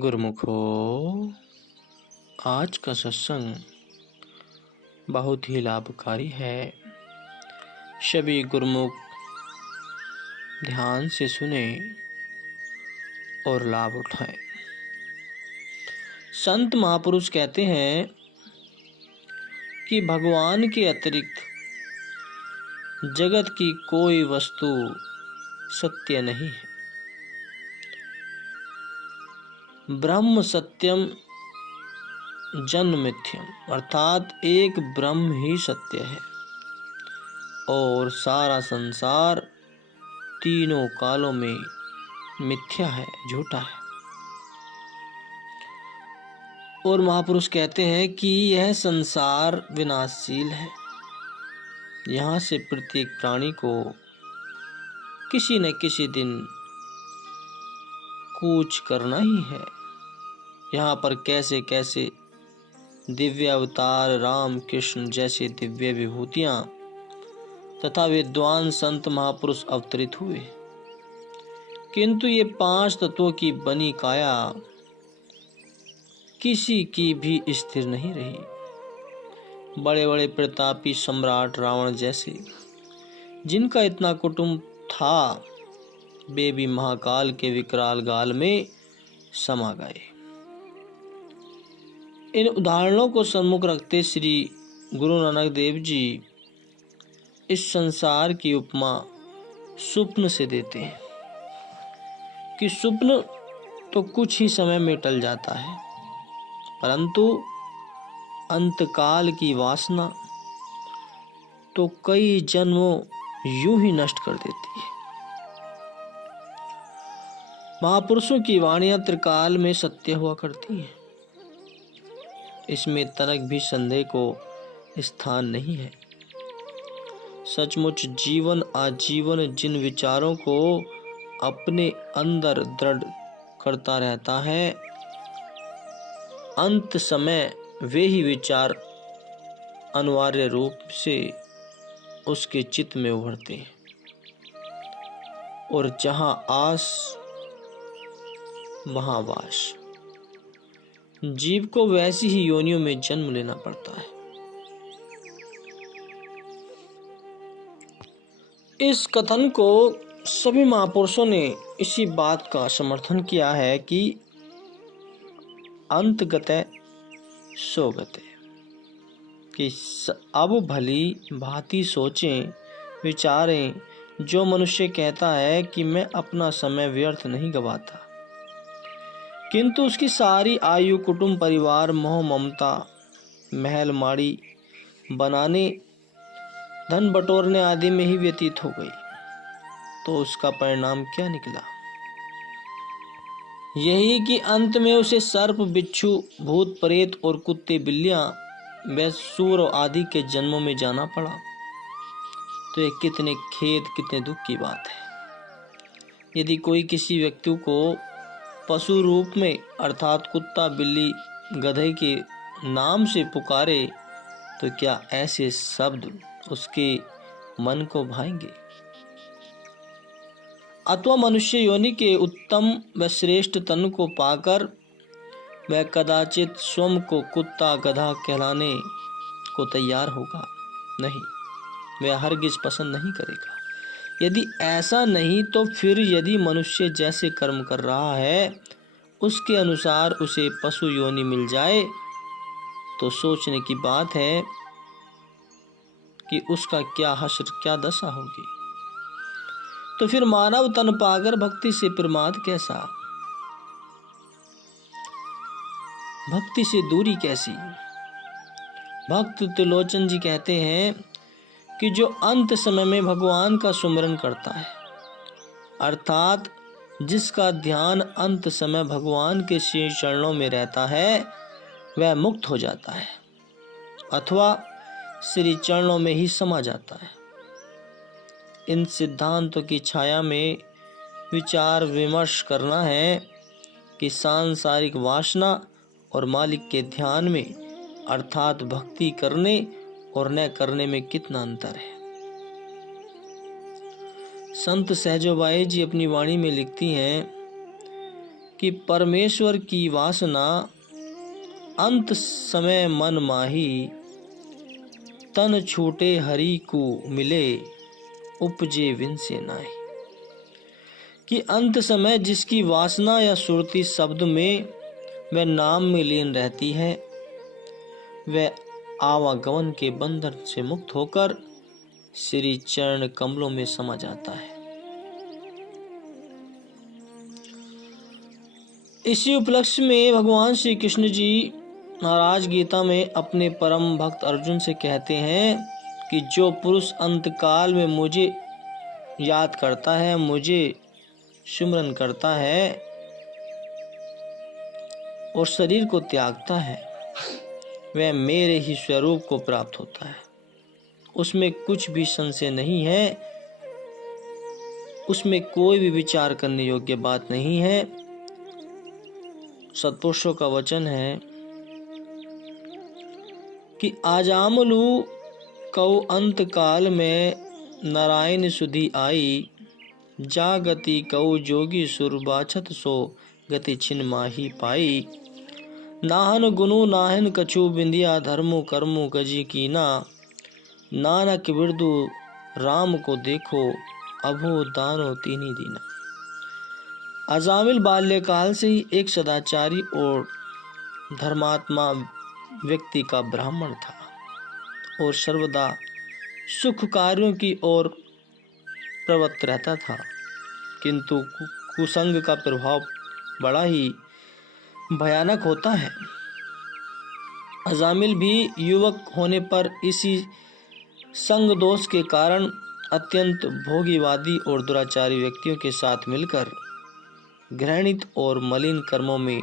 गुरुमुखो, आज का सत्संग बहुत ही लाभकारी है। सभी गुरुमुख ध्यान से सुने और लाभ उठाएं। संत महापुरुष कहते हैं कि भगवान के अतिरिक्त जगत की कोई वस्तु सत्य नहीं है। ब्रह्म सत्यम जन्म मिथ्यम, अर्थात एक ब्रह्म ही सत्य है और सारा संसार तीनों कालों में मिथ्या है, झूठा है। और महापुरुष कहते हैं कि यह संसार विनाशशील है। यहाँ से प्रत्येक प्राणी को किसी न किसी दिन कूच करना ही है। यहाँ पर कैसे कैसे दिव्य अवतार राम कृष्ण जैसे दिव्य विभूतियां तथा विद्वान संत महापुरुष अवतरित हुए, किंतु ये 5 तत्वों की बनी काया किसी की भी स्थिर नहीं रही। बड़े बड़े प्रतापी सम्राट रावण जैसे जिनका इतना कुटुंब था, वे भी महाकाल के विकराल गाल में समा गए। इन उदाहरणों को सम्मुख रखते श्री गुरु नानक देव जी इस संसार की उपमा स्वप्न से देते हैं कि स्वप्न तो कुछ ही समय में टल जाता है, परंतु अंतकाल की वासना तो कई जन्मों यूं ही नष्ट कर देती है। महापुरुषों की वाणियां त्रिकाल में सत्य हुआ करती हैं, इसमें तनक भी संदेह को स्थान नहीं है। सचमुच जीवन आजीवन जिन विचारों को अपने अंदर दृढ़ करता रहता है, अंत समय वे ही विचार अनिवार्य रूप से उसके चित्त में उभरते हैं और जहां आस वहां वास। जीव को वैसी ही योनियों में जन्म लेना पड़ता है। इस कथन को सभी महापुरुषों ने इसी बात का समर्थन किया है कि अंत गते सो गते, कि अब भली भांति सोचें विचारें। जो मनुष्य कहता है कि मैं अपना समय व्यर्थ नहीं गवाता, किंतु उसकी सारी आयु कुटुंब परिवार मोह ममता महल माड़ी बनाने धन बटोरने आदि में ही व्यतीत हो गई, तो उसका परिणाम क्या निकला? यही कि अंत में उसे सर्प बिच्छू भूत प्रेत और कुत्ते बिल्लियां व सूर आदि के जन्मों में जाना पड़ा। तो ये कितने खेद कितने दुख की बात है। यदि कोई किसी व्यक्ति को पशु रूप में अर्थात कुत्ता बिल्ली गधे के नाम से पुकारे, तो क्या ऐसे शब्द उसके मन को भाएंगे? अथवा मनुष्य योनि के उत्तम व श्रेष्ठ तन को पाकर वह कदाचित स्वयं को कुत्ता गधा कहलाने को तैयार होगा? नहीं, वह हरगिज पसंद नहीं करेगा। यदि ऐसा नहीं तो फिर यदि मनुष्य जैसे कर्म कर रहा है उसके अनुसार उसे पशु योनि मिल जाए, तो सोचने की बात है कि उसका क्या हश्र क्या दशा होगी। तो फिर मानव तन पाकर भक्ति से प्रमाद कैसा, भक्ति से दूरी कैसी? भक्त त्रिलोचन जी कहते हैं कि जो अंत समय में भगवान का सुमिरन करता है, अर्थात जिसका ध्यान अंत समय भगवान के श्री चरणों में रहता है, वह मुक्त हो जाता है अथवा श्री चरणों में ही समा जाता है। इन सिद्धांतों की छाया में विचार विमर्श करना है कि सांसारिक वासना और मालिक के ध्यान में अर्थात भक्ति करने और न करने में कितना अंतर है। संत सहजोबाई जी अपनी वाणी में लिखती हैं कि परमेश्वर की वासना अंत समय मन माही, तन छूटे हरि को मिले उपजे विन से नाही। कि अंत समय जिसकी वासना या सुरती शब्द में वह नाम में लीन रहती है, वह आवागमन के बंधन से मुक्त होकर श्री चरण कमलों में समा जाता है। इसी उपलक्ष्य में भगवान श्री कृष्ण जी महाराज गीता में अपने परम भक्त अर्जुन से कहते हैं कि जो पुरुष अंतकाल में मुझे याद करता है, मुझे सुमरन करता है और शरीर को त्यागता है, वह मेरे ही स्वरूप को प्राप्त होता है। उसमें कुछ भी संशय नहीं है, उसमें कोई भी विचार करने योग्य बात नहीं है। सत्पुरुषों का वचन है कि आजामलु कौ अंत काल में नारायण सुधि आई, जा गति कौ जोगी सुर बाछत सो गति छिन माही पाई। नाहन गुनु नाहन कछु बिंदिया, धर्मो कर्मो गजी कीना, नानक बिरदु राम को देखो, अभो दानो तीनी दीना। अजामिल बाल्यकाल से ही एक सदाचारी और धर्मात्मा व्यक्ति का ब्राह्मण था और सर्वदा सुख कार्यों की ओर प्रवृत्त रहता था, किंतु कुसंग का प्रभाव बड़ा ही भयानक होता है। अजामिल भी युवक होने पर इसी संग दोष के कारण अत्यंत भोगीवादी और दुराचारी व्यक्तियों के साथ मिलकर घृणित और मलिन कर्मों में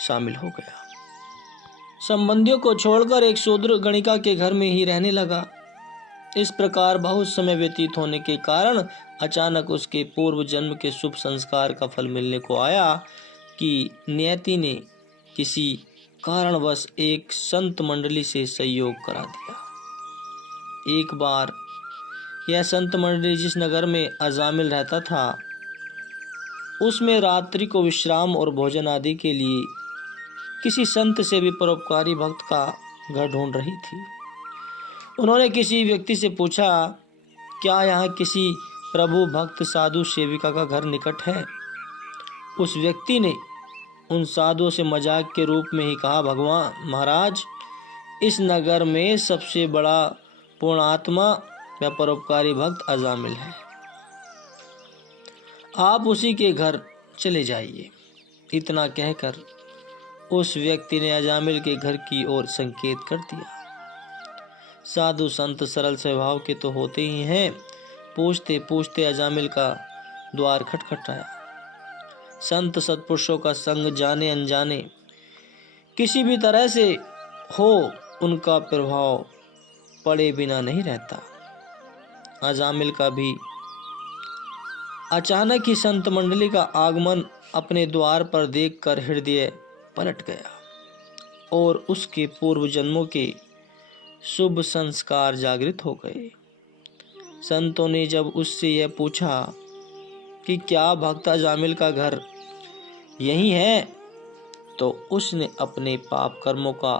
शामिल हो गया। संबंधियों को छोड़कर एक शूद्र गणिका के घर में ही रहने लगा। इस प्रकार बहुत समय व्यतीत होने के कारण अचानक उसके पूर्व जन्म के शुभ संस्कार का फल मिलने को आया कि नियति ने किसी कारणवश एक संत मंडली से संयोग करा दिया। एक बार यह संत मंडली जिस नगर में अजामिल रहता था, उसमें रात्रि को विश्राम और भोजन आदि के लिए किसी संत से भी परोपकारी भक्त का घर ढूंढ रही थी। उन्होंने किसी व्यक्ति से पूछा, क्या यहाँ किसी प्रभु भक्त साधु सेविका का घर निकट है? उस व्यक्ति ने उन साधुओं से मजाक के रूप में ही कहा, भगवान महाराज, इस नगर में सबसे बड़ा पूर्णात्मा या परोपकारी भक्त अजामिल है, आप उसी के घर चले जाइए। इतना कहकर उस व्यक्ति ने अजामिल के घर की ओर संकेत कर दिया। साधु संत सरल स्वभाव के तो होते ही हैं। पूछते पूछते अजामिल का द्वार खटखटाया। संत सत्पुरुषों का संग जाने अनजाने किसी भी तरह से हो, उनका प्रभाव पड़े बिना नहीं रहता। अजामिल का भी अचानक ही संत मंडली का आगमन अपने द्वार पर देखकर हृदय पलट गया और उसके पूर्व जन्मों के शुभ संस्कार जागृत हो गए। संतों ने जब उससे यह पूछा कि क्या भक्त अजामिल का घर यही है, तो उसने अपने पाप कर्मों का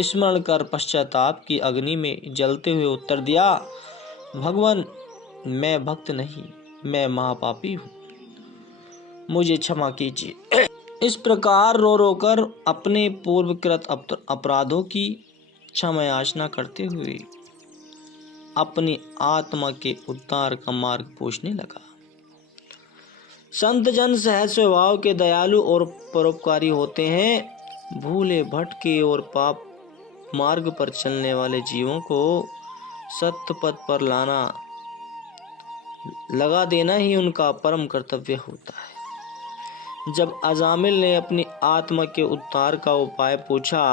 स्मरण कर पश्चाताप की अग्नि में जलते हुए उत्तर दिया, भगवान, मैं भक्त नहीं, मैं महापापी हूँ, मुझे क्षमा कीजिए। इस प्रकार रो रो कर अपने पूर्वकृत अपराधों की क्षमा याचना करते हुए अपनी आत्मा के उद्धार का मार्ग पूछने लगा। संत जन सहज स्वभाव के दयालु और परोपकारी होते हैं। भूले भटके और पाप मार्ग पर चलने वाले जीवों को सत्य पथ पर लगा देना ही उनका परम कर्तव्य होता है। जब अजामिल ने अपनी आत्मा के उद्धार का उपाय पूछा,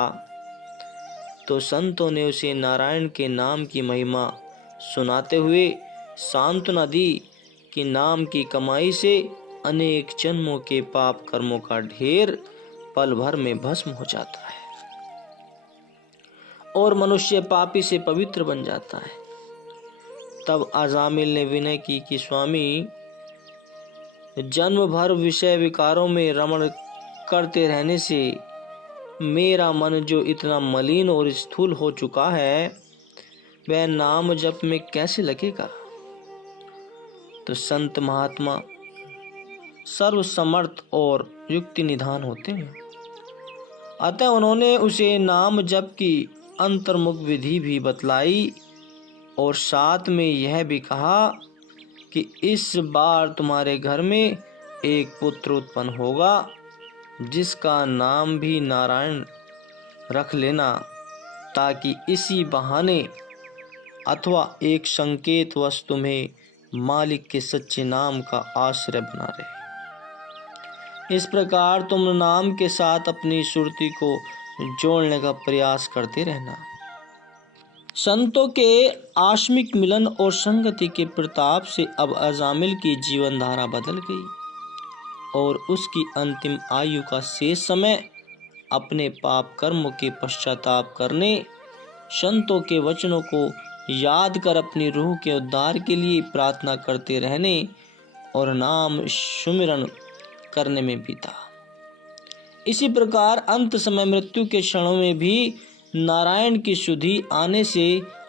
तो संतों ने उसे नारायण के नाम की महिमा सुनाते हुए सांत्वना दी कि नाम की कमाई से अनेक जन्मों के पाप कर्मों का ढेर पल भर में भस्म हो जाता है और मनुष्य पापी से पवित्र बन जाता है। तब अजामिल ने विनय की कि स्वामी, जन्म भर विषय विकारों में रमण करते रहने से मेरा मन जो इतना मलिन और स्थूल हो चुका है, वह नाम जप में कैसे लगेगा। तो संत महात्मा सर्वसमर्थ और युक्ति निधान होते हैं, अतः उन्होंने उसे नाम जप की अंतर्मुख विधि भी बतलाई और साथ में यह भी कहा कि इस बार तुम्हारे घर में एक पुत्र उत्पन्न होगा, जिसका नाम भी नारायण रख लेना, ताकि इसी बहाने अथवा एक संकेत वश तुम्हें मालिक के सच्चे नाम का आश्रय बना रहे। इस प्रकार तुम नाम के साथ अपनी सुरती को जोड़ने का प्रयास करते रहना। संतों के आश्मिक मिलन और संगति के प्रताप से अब अजामिल की जीवन धारा बदल गई और उसकी अंतिम आयु का शेष समय अपने पाप कर्म के पश्चाताप करने, संतों के वचनों को याद कर अपनी रूह के उद्धार के लिए प्रार्थना करते रहने और नाम सुमिरन करने में बीता। इसी प्रकार अंत समय मृत्यु के क्षणों में भी नारायण की सुधि आने से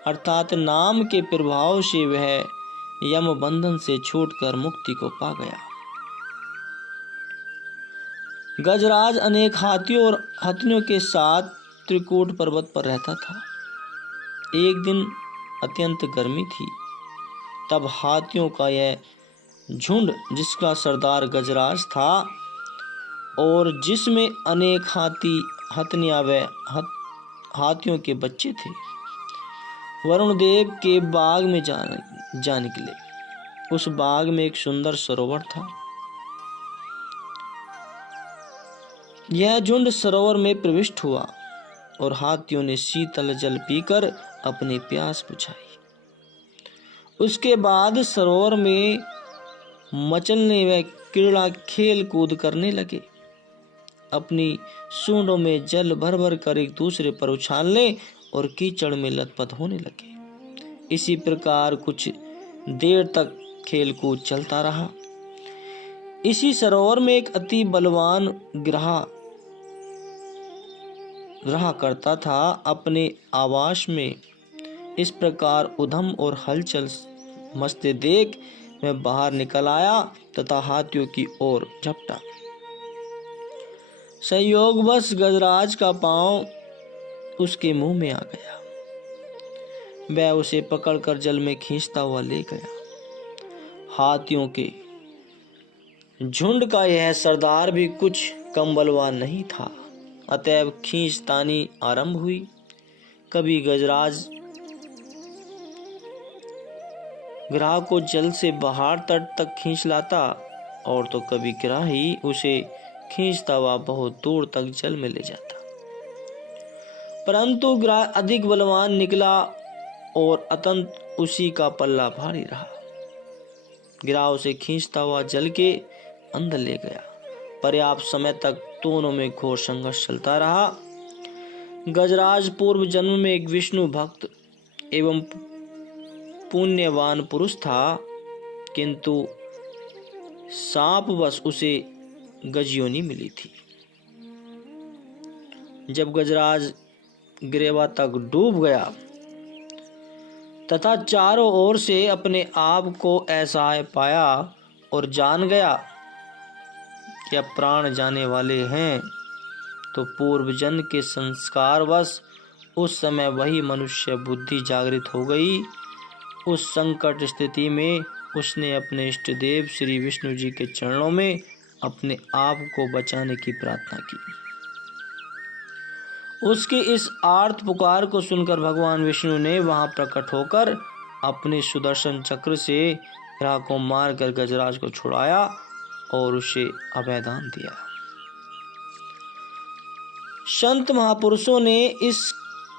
अर्थात नाम के प्रभाव से वह यम बंधन से छूटकर मुक्ति को पा गया। गजराज अनेक हाथियों और हथनियों के साथ त्रिकूट पर्वत पर रहता था। एक दिन अत्यंत गर्मी थी, तब हाथियों का यह झुंड, जिसका सरदार गजराज था और जिसमें अनेक हथनियां व हाथियों के बच्चे थे, वरुण देव के बाग में जा निकले। उस बाग में एक सुंदर सरोवर था। यह झुंड सरोवर में प्रविष्ट हुआ और हाथियों ने शीतल जल पीकर अपनी प्यास बुझाई। उसके बाद सरोवर में मचलने व क्रीड़ा खेल कूद करने लगे। अपनी सूंडों में जल भर भर कर एक दूसरे पर उछालने और कीचड़ में लथपथ होने लगे। इसी प्रकार कुछ देर तक खेल कूद चलता रहा। इसी सरोवर में एक अति बलवान रहा करता था। अपने आवास में इस प्रकार उधम और हलचल मचते देख मैं बाहर निकल आया तथा हाथियों की ओर झपटा। संयोगवश गजराज का पांव उसके मुंह में आ गया। वह उसे पकड़कर जल में खींचता हुआ ले गया। हाथियों के झुंड का यह सरदार भी कुछ कम बलवान नहीं था, अतएव खींचतानी आरंभ हुई। कभी गजराज ग्राह को जल से बाहर तट तक खींच लाता और तो कभी ग्राही उसे खींचता हुआ बहुत दूर तक जल में ले जाता। परंतु ग्राह अधिक बलवान निकला और अतंत उसी का पल्ला भारी रहा। ग्राह उसे खींचता हुआ जल के अंदर ले गया। पर्याप्त समय तक दोनों में घोर संघर्ष चलता रहा। गजराज पूर्व जन्म में एक विष्णु भक्त एवं पुण्यवान पुरुष था, किंतु सांपवश उसे गजयोनी मिली थी। जब गजराज गिरेवा तक डूब गया तथा चारों ओर से अपने आप को असहाय पाया और जान गया कि अब प्राण जाने वाले हैं, तो पूर्व जन्म के संस्कारवश उस समय वही मनुष्य बुद्धि जागृत हो गई। उस संकट स्थिति में उसने अपने इष्ट देव श्री विष्णु जी के चरणों में अपने आप को बचाने की प्रार्थना की। उसकी इस आर्त पुकार को सुनकर भगवान विष्णु ने वहां प्रकट होकर अपने सुदर्शन चक्र से ग्राह को मारकर गजराज को छुड़ाया और उसे अभयदान दिया। संत महापुरुषों ने इस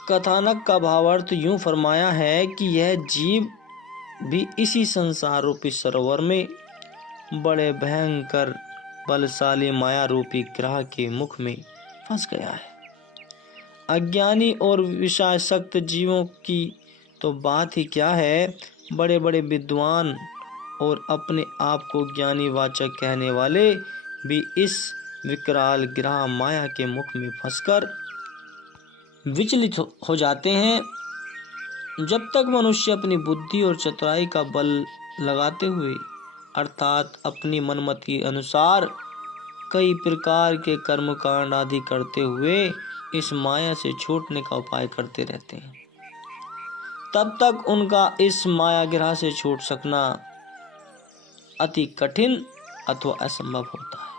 कथानक का भावार्थ यूं फरमाया है कि यह जीव भी इसी संसार रूपी सरोवर में बड़े भयंकर बलशाली माया रूपी ग्रह के मुख में फंस गया है। अज्ञानी और विषयासक्त जीवों की तो बात ही क्या है, बड़े बड़े विद्वान और अपने आप को ज्ञानी वाचक कहने वाले भी इस विकराल ग्रह माया के मुख में फंसकर विचलित हो जाते हैं। जब तक मनुष्य अपनी बुद्धि और चतुराई का बल लगाते हुए अर्थात अपनी मनमति अनुसार कई प्रकार के कर्मकांड आदि करते हुए इस माया से छूटने का उपाय करते रहते हैं, तब तक उनका इस माया ग्रह से छूट सकना अति कठिन अथवा असंभव होता है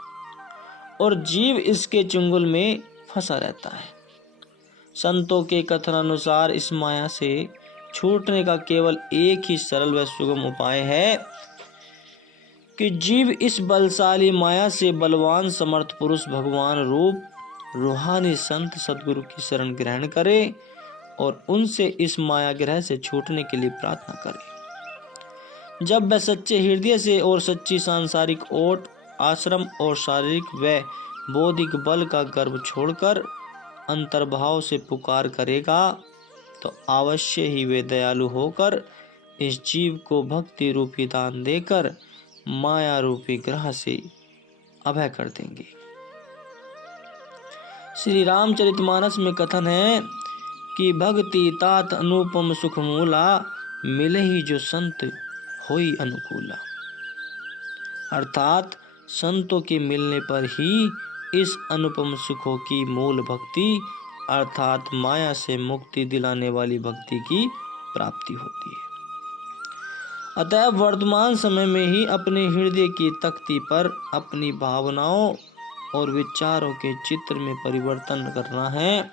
और जीव इसके चंगुल में फंसा रहता है। संतों के कथन अनुसार इस माया से छूटने का केवल एक ही सरल व सुगम उपाय है कि जीव इस बलशाली माया से बलवान समर्थ पुरुष भगवान रूप रूहानी संत सद्गुरु की शरण ग्रहण करे और उनसे इस माया ग्रह से छूटने के लिए प्रार्थना करे। जब वह सच्चे हृदय से और सच्ची सांसारिक ओट आश्रम और शारीरिक व बौद्धिक बल का गर्भ छोड़कर अंतर्भाव से पुकार करेगा तो अवश्य ही वे दयालु होकर इस जीव को भक्ति रूपी दान देकर माया रूपी ग्रह से अभय कर देंगे। श्री रामचरितमानस में कथन है कि भक्ति तात अनुपम सुख मूला मिले ही जो संत होई अनुकूला, अर्थात संतों के मिलने पर ही इस अनुपम सुखों की मूल भक्ति अर्थात माया से मुक्ति दिलाने वाली भक्ति की प्राप्ति होती है। अतः वर्तमान समय में ही अपने हृदय की तख्ती पर अपनी भावनाओं और विचारों के चित्र में परिवर्तन करना है।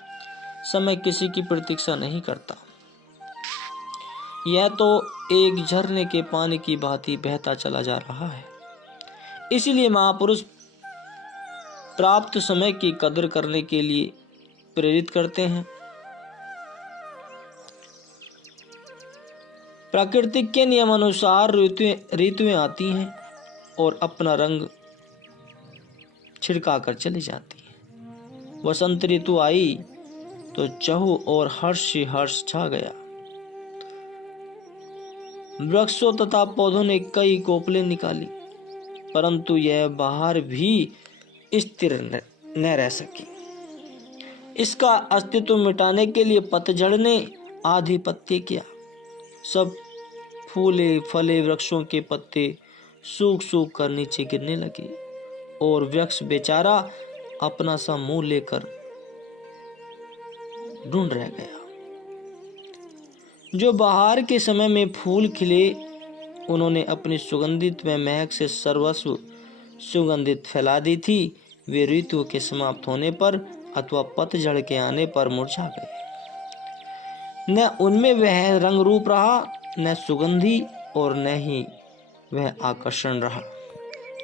समय किसी की प्रतीक्षा नहीं करता, यह तो एक झरने के पानी की भांति बहता चला जा रहा है। इसीलिए महापुरुष प्राप्त समय की कदर करने के लिए प्रेरित करते हैं। प्राकृतिक के नियम अनुसार ऋतुएं आती हैं और अपना रंग छिड़का कर चली जाती हैं। वसंत ऋतु आई तो चहु और हर्ष ही हर्ष छा गया। वृक्षों तथा पौधों ने कई कोपलें निकाली, परंतु यह बाहर भी स्थिर न रह सकी। इसका अस्तित्व मिटाने के लिए पतझड़ ने आधिपत्य किया। सब फूले फले वृक्षों के पत्ते सूख सूख कर नीचे गिरने लगे और वृक्ष बेचारा अपना सा मुंह लेकर ढूंढ रह गया। जो बाहर के समय में फूल खिले उन्होंने अपनी सुगंधित व महक से सर्वस्व सुगंधित फैला दी थी, वे ऋतु के समाप्त होने पर अथवा पतझड़ के आने पर मुरझा गए। न उनमें वह रंग रूप रहा, न सुगंधी और न ही वह आकर्षण रहा।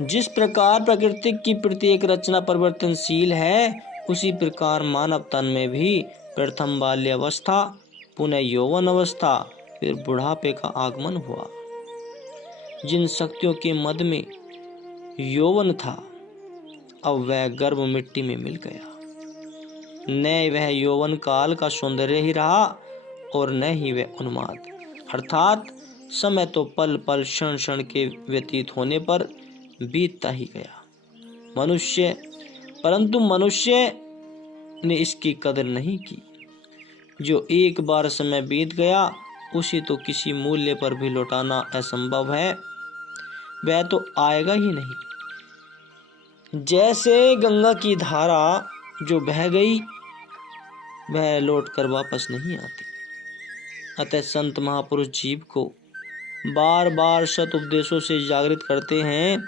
जिस प्रकार प्रकृति की प्रत्येक रचना परिवर्तनशील है, उसी प्रकार मानव तन में भी प्रथम बाल्यावस्था, पुनः यौवन अवस्था, फिर बुढ़ापे का आगमन हुआ। जिन शक्तियों के मद में यौवन था, अब वह गर्भ मिट्टी में मिल गया। न वह यौवन काल का सौंदर्य ही रहा और न ही वह उन्माद, अर्थात समय तो पल पल क्षण क्षण के व्यतीत होने पर बीतता ही गया। परंतु मनुष्य ने इसकी कदर नहीं की। जो एक बार समय बीत गया उसे तो किसी मूल्य पर भी लौटाना असंभव है, वह तो आएगा ही नहीं। जैसे गंगा की धारा जो बह गई वह लौटकर वापस नहीं आती। अतः संत महापुरुष जीव को बार बार सत उपदेशों से जागृत करते हैं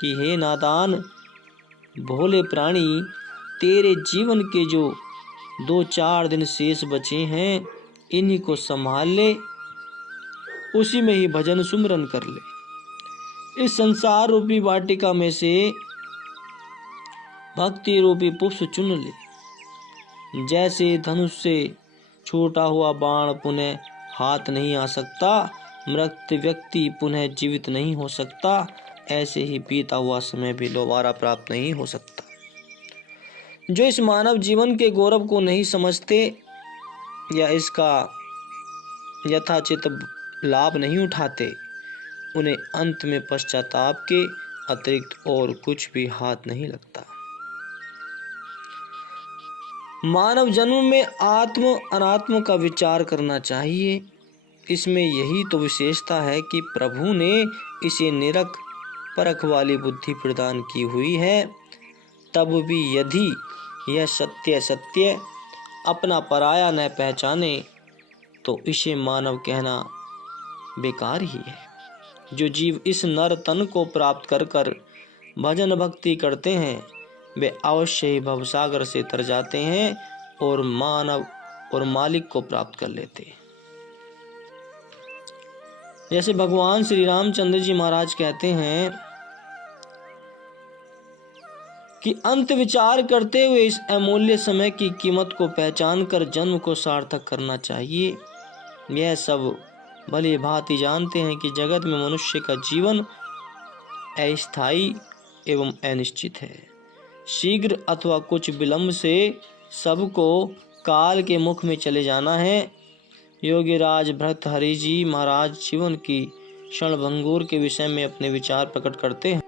कि हे नादान, भोले प्राणी, तेरे जीवन के जो 2-4 दिन शेष बचे हैं, इन्हीं को संभाल ले, उसी में ही भजन सुमरन कर ले। इस संसार रूपी वाटिका में से भक्ति रूपी पुष्प चुन ले। जैसे धनुष से छूटा हुआ बाण पुनः हाथ नहीं आ सकता, मृत व्यक्ति पुनः जीवित नहीं हो सकता, ऐसे ही बीता हुआ समय भी दोबारा प्राप्त नहीं हो सकता। जो इस मानव जीवन के गौरव को नहीं समझते या इसका यथाचित लाभ नहीं उठाते, उन्हें अंत में पश्चाताप के अतिरिक्त और कुछ भी हाथ नहीं लगता। मानव जन्म में आत्म अनात्म का विचार करना चाहिए। इसमें यही तो विशेषता है कि प्रभु ने इसे निरख परख वाली बुद्धि प्रदान की हुई है। तब भी यदि यह सत्य अपना पराया न पहचाने तो इसे मानव कहना बेकार ही है। जो जीव इस नर तन को प्राप्त कर कर भजन भक्ति करते हैं वे अवश्य ही भवसागर से तर जाते हैं और मानव और मालिक को प्राप्त कर लेते हैं। जैसे भगवान श्री रामचंद्र जी महाराज कहते हैं कि अंत विचार करते हुए इस अमूल्य समय की कीमत को पहचान कर जन्म को सार्थक करना चाहिए। यह सब भली भांति जानते हैं कि जगत में मनुष्य का जीवन अस्थायी एवं अनिश्चित है। शीघ्र अथवा कुछ विलंब से सबको काल के मुख में चले जाना है। योगीराज भर्तृहरि जी महाराज जीवन की क्षणभंगुर के विषय में अपने विचार प्रकट करते हैं।